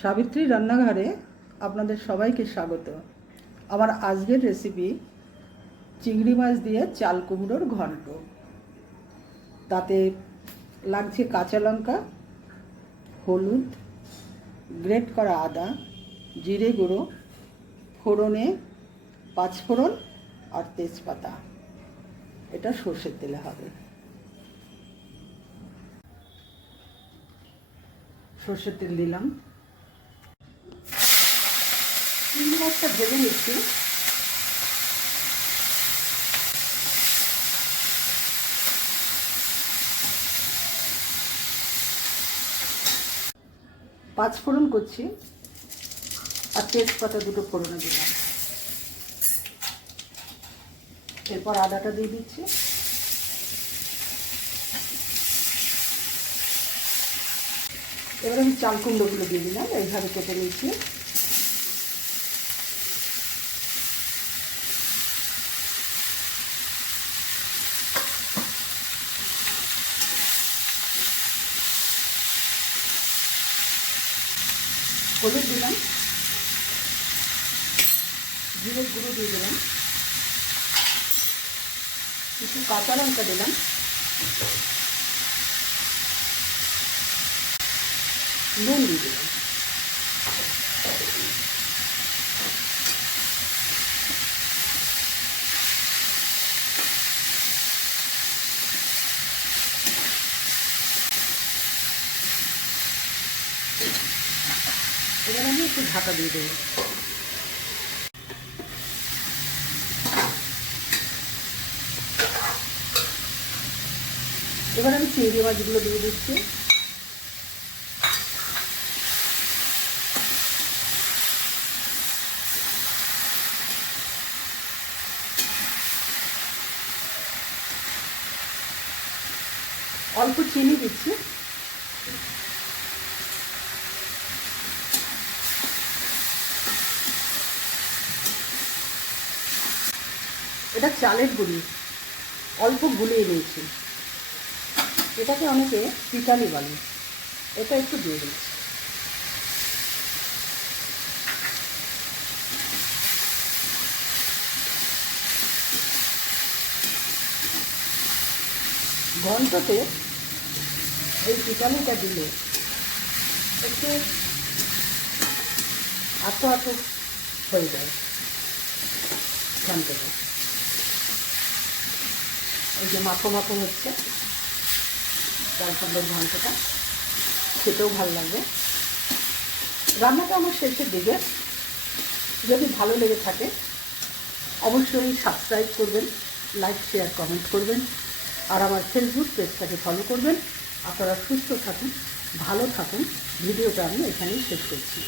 সাবিত্রী রান্নাঘরে আপনাদের সবাইকে স্বাগত। আমার আজকের রেসিপি চিংড়ি মাছ দিয়ে চাল কুমড়োর ঘন্ট। তাতে লাগছে কাঁচা লঙ্কা, হলুদ, গ্রেট করা আদা, জিরে গুঁড়ো, ফোড়নে পাঁচফোড়ন আর তেজপাতা। এটা সর্ষের তেলে হবে। সর্ষের তেল দিলাম, চিংড়ি মাছটা ভেজে নিচ্ছি। পাঁচফোড়ন করছি আর তেজপাতা দুটো ফোড়নে দিলাম। এরপর আদাটা দিয়ে দিচ্ছি। এবার আমি চাল কুমড়োগুলো দিয়ে দিলাম, এইভাবে কেটে নিচ্ছি। হলুদ দিলাম, জিরের গুঁড়ো দিয়ে দিলাম, কিছু কাঁচা লঙ্কা দিলাম, নুন দিয়ে দিলাম। এবার আমি একটু ঢাকা দিয়ে দেবো। এবার আমি চিংড়ি মাছগুলো দিয়ে দিচ্ছি। অল্প চিনি দিচ্ছি। এটা চালের গুঁড়ি, অল্প গুলিয়ে নিয়েছি। এটাকে অনেকে পিটালি বলে, এটা একটু দিয়ে দিচ্ছি। ঘন্টতে এই পিটালিটা দিলে একটু আটো আটো হয়ে যায় ঘন্টটা। এই যে মাখো মাখো হচ্ছে চাল কুমড়োর ঘন্টটা, খেতেও ভালো লাগবে। রান্নাটা আমার শেষের দিকে। যদি ভালো লেগে থাকে অবশ্যই সাবস্ক্রাইব করবেন, লাইক শেয়ার কমেন্ট করবেন, আর আমার ফেসবুক পেজটাকে ফলো করবেন। আপনারা সুস্থ থাকুন, ভালো থাকুন। ভিডিওটা আমি এখানেই শেষ করছি।